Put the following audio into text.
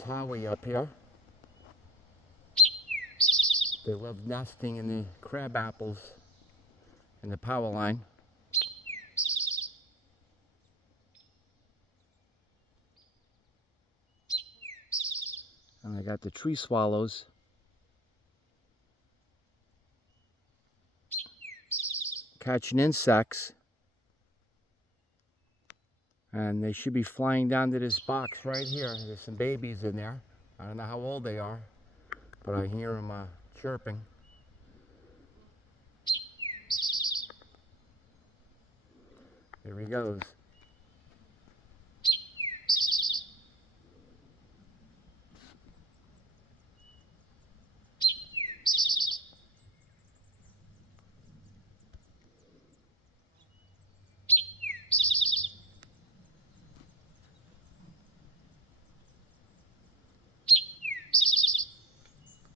Towie up here. They love nesting in the crab apples in the power line. And I got the tree swallows. Catching insects. And they should be flying down to this box right here. There's some babies in there. I don't know how old they are, but I hear them chirping. There he goes.